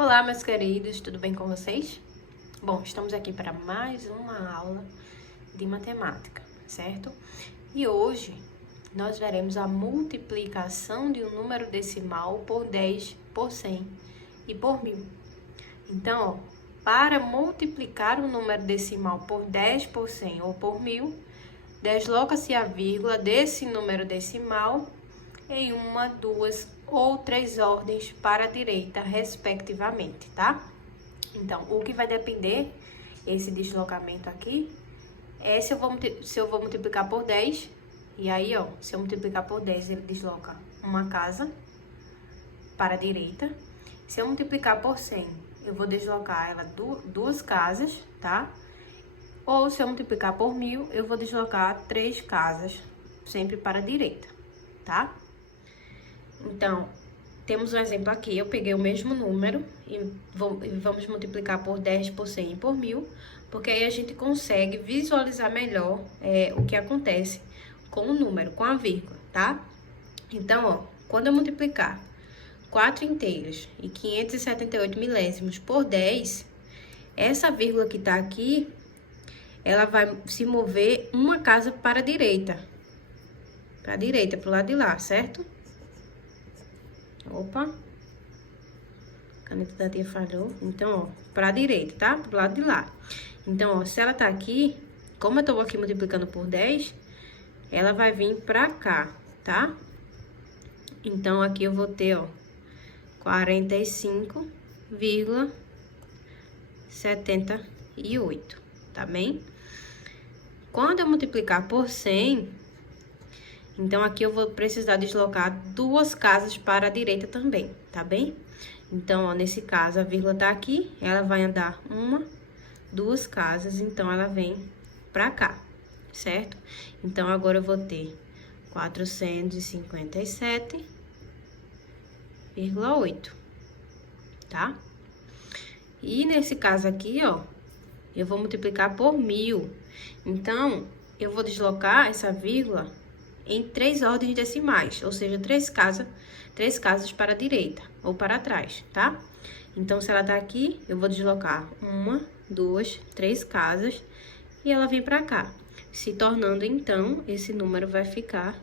Olá, meus queridos, tudo bem com vocês? Bom, estamos aqui para mais uma aula de matemática, certo? E hoje nós veremos a multiplicação de um número decimal por 10, por 100 e por 1000. Então, para multiplicar um número decimal por 10, por 100 ou por 1000, desloca-se a vírgula desse número decimal em uma, duas ou três ordens para a direita, respectivamente, tá? Então, o que vai depender, esse deslocamento aqui, é se eu vou multiplicar por 10, e aí, ó, se eu multiplicar por 10, ele desloca uma casa para a direita. Se eu multiplicar por 100, eu vou deslocar ela duas casas, tá? Ou se eu multiplicar por 1000, eu vou deslocar três casas, sempre para a direita, tá? Então, temos um exemplo aqui, eu peguei o mesmo número e vamos multiplicar por 10, por 100 e por 1000, porque aí a gente consegue visualizar melhor o que acontece com o número, com a vírgula, tá? Então, ó, quando eu multiplicar 4 inteiros e 578 milésimos por 10, essa vírgula que tá aqui, ela vai se mover uma casa para a direita, pro lado de lá, certo? Opa, a caneta da tia falhou. Então, ó, pra direita, tá? Pro lado de lá. Então, ó, se ela tá aqui, como eu tô aqui multiplicando por 10, ela vai vir pra cá, tá? Então, aqui eu vou ter, ó, 45,78, tá bem? Quando eu multiplicar por 100... Então, aqui eu vou precisar deslocar duas casas para a direita também, tá bem? Então, ó, nesse caso, a vírgula tá aqui, ela vai andar uma, duas casas, então ela vem pra cá, certo? Então, agora eu vou ter 457,8, tá? E nesse caso aqui, ó, eu vou multiplicar por 1000. Então, eu vou deslocar essa vírgula em três ordens decimais, ou seja, três casas para a direita ou para trás, tá? Então, se ela tá aqui, eu vou deslocar uma, duas, três casas e ela vem pra cá, se tornando, então, esse número vai ficar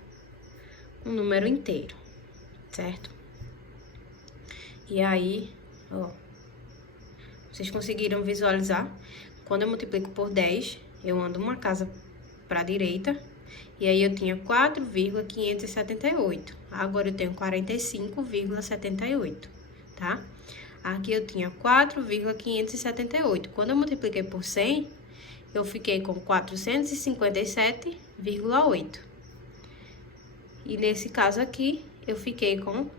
um número inteiro, certo? E aí, ó, vocês conseguiram visualizar? Quando eu multiplico por 10, eu ando uma casa para a direita. E aí, eu tinha 4,578. Agora, eu tenho 45,78, tá? Aqui, eu tinha 4,578. Quando eu multipliquei por 100, eu fiquei com 457,8. E nesse caso aqui, eu fiquei com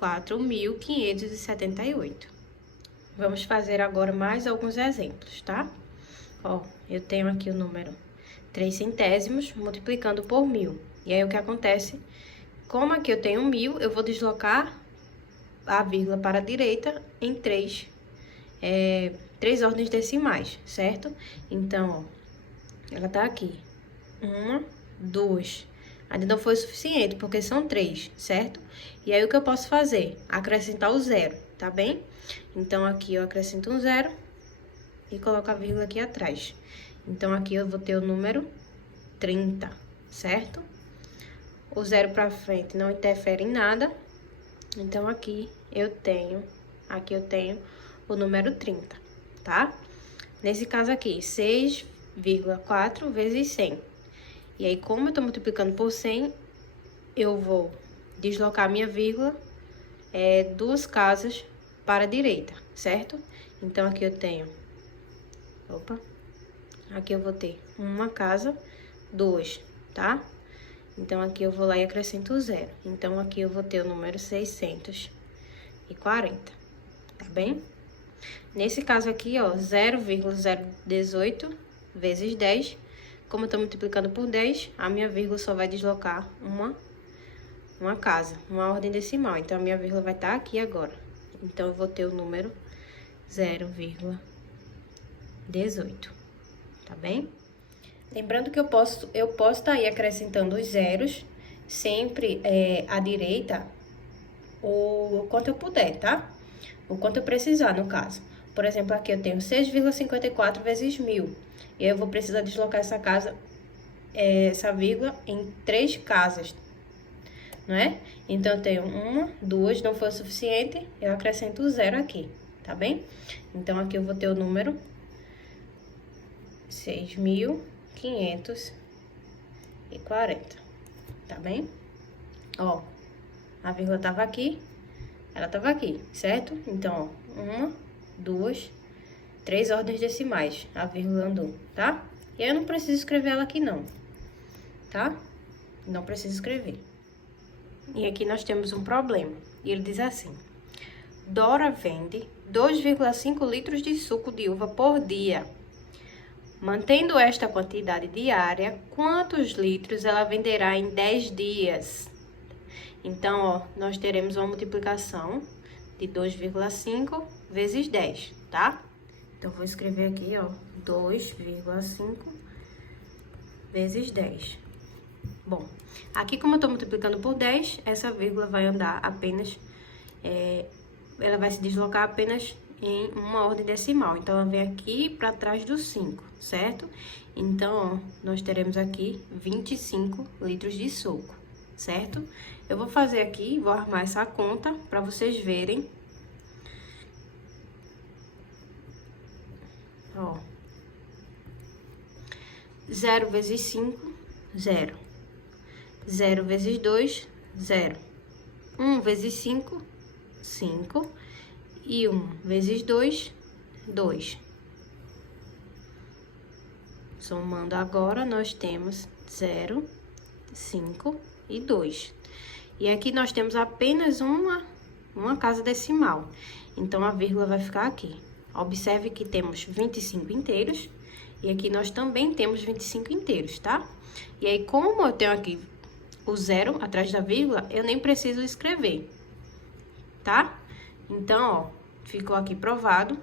4.578. Vamos fazer agora mais alguns exemplos, tá? Ó, eu tenho aqui o número 3 centésimos multiplicando por 1000. E aí, o que acontece? Como aqui eu tenho 1000, eu vou deslocar a vírgula para a direita em três ordens decimais, certo? Então, ó, ela tá aqui. Uma, duas. Ainda não foi o suficiente, porque são três, certo? E aí, o que eu posso fazer? Acrescentar o zero, tá bem? Então, aqui eu acrescento um zero e coloco a vírgula aqui atrás. Então, aqui eu vou ter o número 30, certo? O zero pra frente não interfere em nada. Então, aqui eu tenho o número 30, tá? Nesse caso aqui, 6,4 vezes 100. E aí, como eu tô multiplicando por 100, eu vou deslocar minha vírgula duas casas para a direita, certo? Então, aqui eu tenho... Opa! Aqui eu vou ter uma casa, duas, tá? Então, aqui eu vou lá e acrescento o zero. Então, aqui eu vou ter o número 640, tá bem? Nesse caso aqui, ó, 0,018 vezes 10. Como eu tô multiplicando por 10, a minha vírgula só vai deslocar uma casa, uma ordem decimal. Então, a minha vírgula vai estar aqui agora. Então, eu vou ter o número 0,18. Tá bem? Lembrando que eu posso estar aí acrescentando os zeros, sempre à direita, o quanto eu puder, tá? o quanto eu precisar, no caso. Por exemplo, aqui eu tenho 6,54 vezes 1.000. E aí eu vou precisar deslocar essa vírgula em 3 casas, não é? Então, eu tenho 1, 2, não foi o suficiente, eu acrescento 0 aqui, tá bem? Então, aqui eu vou ter o número 6.540, tá bem? Ó, a vírgula tava aqui, ela tava aqui, certo? Então, ó, 1, 2, 3 ordens decimais, a vírgula andou, tá? E aí eu não preciso escrever ela aqui não, tá? Não preciso escrever. E aqui nós temos um problema, e ele diz assim: Dora vende 2,5 litros de suco de uva por dia. Mantendo esta quantidade diária, quantos litros ela venderá em 10 dias? Então, ó, nós teremos uma multiplicação de 2,5 vezes 10, tá? Então, vou escrever aqui, ó, 2,5 vezes 10. Bom, aqui como eu tô multiplicando por 10, essa vírgula vai andar apenas, ela vai se deslocar apenas em uma ordem decimal. Então, ela vem aqui para trás do 5, certo? Então, ó, nós teremos aqui 25 litros de suco, certo? Eu vou fazer aqui, vou armar essa conta para vocês verem. Ó, 0 vezes 5, 0. 0 vezes 2, 0. 1 vezes 5, 5. E 1 vezes 2, 2. Somando agora, nós temos 0, 5 e 2. E aqui nós temos apenas uma casa decimal. Então, a vírgula vai ficar aqui. Observe que temos 25 inteiros. E aqui nós também temos 25 inteiros, tá? E aí, como eu tenho aqui o 0 atrás da vírgula, eu nem preciso escrever, tá? Então, ó, ficou aqui provado.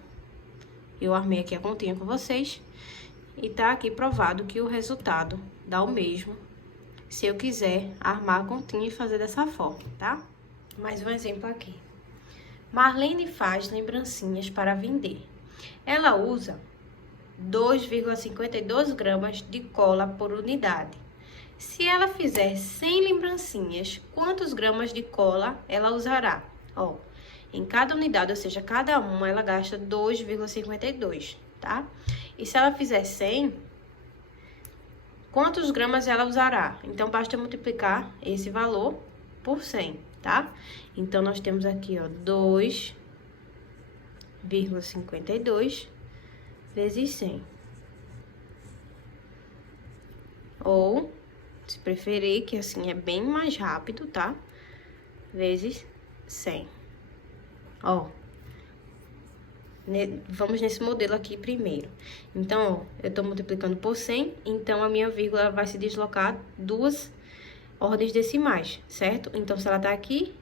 Eu armei aqui a continha com vocês. E tá aqui provado que o resultado dá o mesmo, se eu quiser armar a continha e fazer dessa forma, tá? Mais um exemplo aqui. Marlene faz lembrancinhas para vender. Ela usa 2,52 gramas de cola por unidade. Se ela fizer 100 lembrancinhas, quantos gramas de cola ela usará? Ó, em cada unidade, ou seja, cada uma, ela gasta 2,52, tá? E se ela fizer 100, quantos gramas ela usará? Então, basta multiplicar esse valor por 100, tá? Então, nós temos aqui, ó, 2,52 vezes 100. Ou, se preferir, que assim é bem mais rápido, tá? Vezes 100. Ó. Vamos nesse modelo aqui primeiro. Então, ó, eu tô multiplicando por 100, então a minha vírgula vai se deslocar 2 ordens decimais, certo? Então, se ela tá aqui,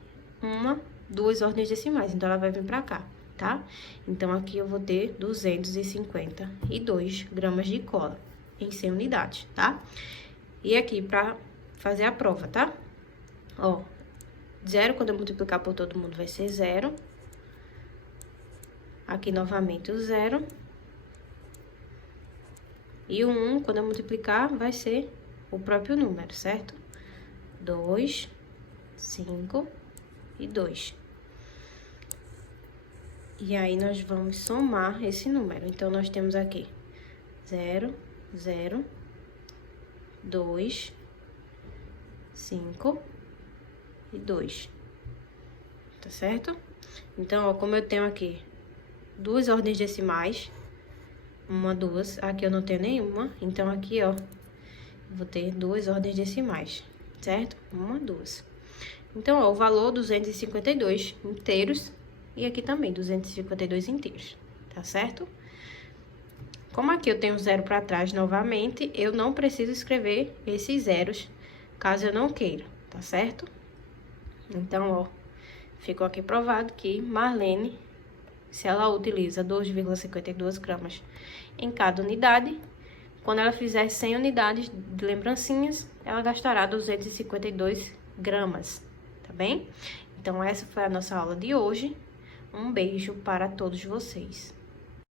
2 ordens decimais, então ela vai vir pra cá, tá? Então, aqui eu vou ter 252 gramas de cola em 100 unidades, tá? E aqui, pra fazer a prova, tá? Ó, 0, quando eu multiplicar por todo mundo, vai ser 0. Aqui, novamente, o 0. E o 1, quando eu multiplicar, vai ser o próprio número, certo? 2, 5 e 2. E aí, nós vamos somar esse número. Então, nós temos aqui 0, 0, 2, 5 e 2. Tá certo? Então, ó, como eu tenho aqui 2 ordens decimais, 1, 2, aqui eu não tenho nenhuma, então aqui, ó, vou ter 2 ordens decimais, certo? 1, 2. Então, ó, o valor 252 inteiros e aqui também 252 inteiros, tá certo? Como aqui eu tenho 0 para trás novamente, eu não preciso escrever esses zeros, caso eu não queira, tá certo? Então, ó, ficou aqui provado que Marlene, se ela utiliza 2,52 gramas em cada unidade, quando ela fizer 100 unidades de lembrancinhas, ela gastará 252 gramas, tá bem? Então, essa foi a nossa aula de hoje. Um beijo para todos vocês.